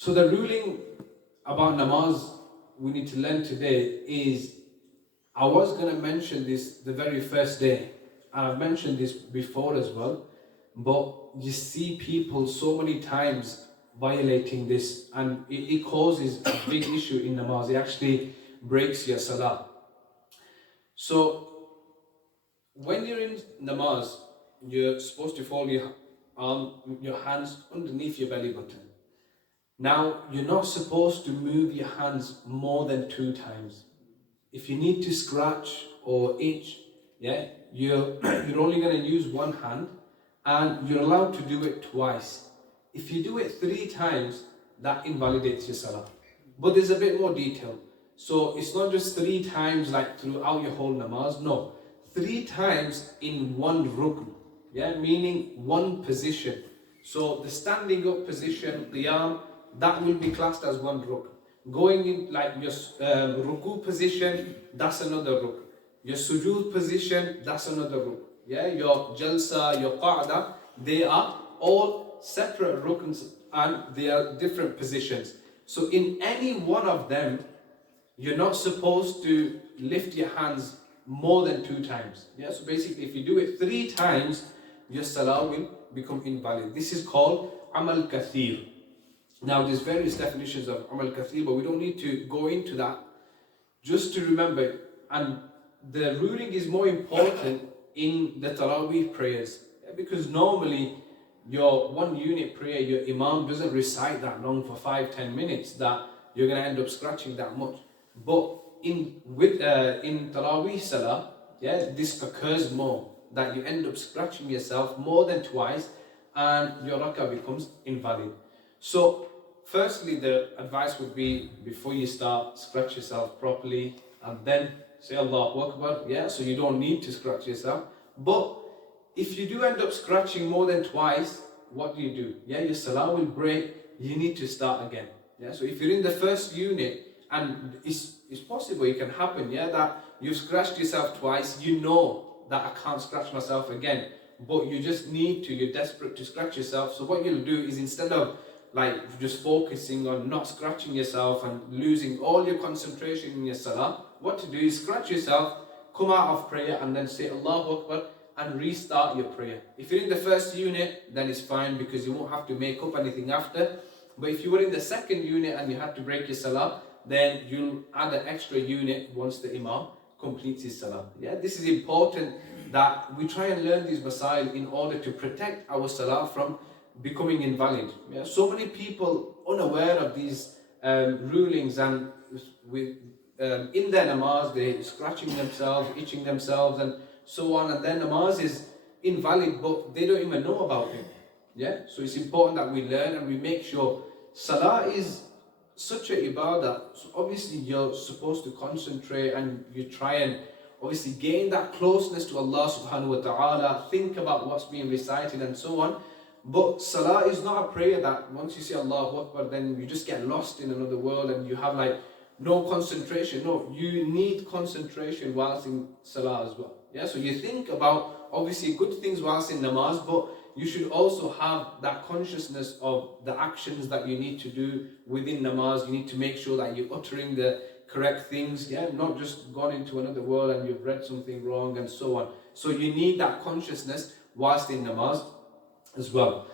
So the ruling about namaz we need to learn today is, I was going to mention this the very first day, and I've mentioned this before as well, but you see people so many times violating this, and it causes a big issue in namaz. It actually breaks your salah. So when you're in namaz, you're supposed to fold your hands underneath your belly button. Now, you're not supposed to move your hands more than 2 times. If you need to scratch or itch, you're only going to use one hand, and you're allowed to do it twice. If you do it 3 times, that invalidates your salah. But there's a bit more detail. So it's not just 3 times like throughout your whole namaz, no. 3 times in one rukn, meaning one position. So the standing up position, qiyam, that will be classed as one rukn. Going in like your ruku position, that's another rukn. Your sujood position, that's another rukn. Your jalsa, your qa'da, they are all separate rukns and they are different positions. So in any one of them, you're not supposed to lift your hands more than 2 times. So basically, if you do it 3 times, your salah will become invalid. This is called amal kathir. Now, there's various definitions of amal kathir, but we don't need to go into that. Just to remember, and the ruling is more important in the Taraweeh prayers, because normally your 1 unit prayer, your imam doesn't recite that long for 5-10 minutes that you're going to end up scratching that much. But in Taraweeh salah, this occurs more, that you end up scratching yourself more than twice and your rak'ah becomes invalid. So firstly, the advice would be, before you start, scratch yourself properly and then say Allahu Akbar, so you don't need to scratch yourself. But if you do end up scratching more than twice, what do? Your salah will break, you need to start again. So if you're in the first unit, and it's possible, it can happen, that you've scratched yourself twice, you know that I can't scratch myself again, but you just need to, you're desperate to scratch yourself. So what you'll do is, instead of like just focusing on not scratching yourself and losing all your concentration in your salah, what to do is scratch yourself, come out of prayer and then say Allahu Akbar and restart your prayer. If you're in the first unit, then it's fine because you won't have to make up anything after. But if you were in the second unit and you had to break your salah, then you'll add an extra unit once the imam completes his salah. This is important, that we try and learn these masail in order to protect our salah from becoming invalid. So many people unaware of these rulings, and in their namaz they're scratching themselves, itching themselves and so on, and their namaz is invalid but they don't even know about it. So it's important that we learn and we make sure. Salah is such a ibadah, so obviously you're supposed to concentrate and you try and obviously gain that closeness to Allah subhanahu wa ta'ala, think about what's being recited and so on. But salah is not a prayer that once you say Allahu Akbar, then you just get lost in another world and you have like no concentration. No, you need concentration whilst in salah as well. So you think about obviously good things whilst in namaz, but you should also have that consciousness of the actions that you need to do within namaz. You need to make sure that you're uttering the correct things, not just gone into another world and you've read something wrong and so on. So you need that consciousness whilst in namaz as well.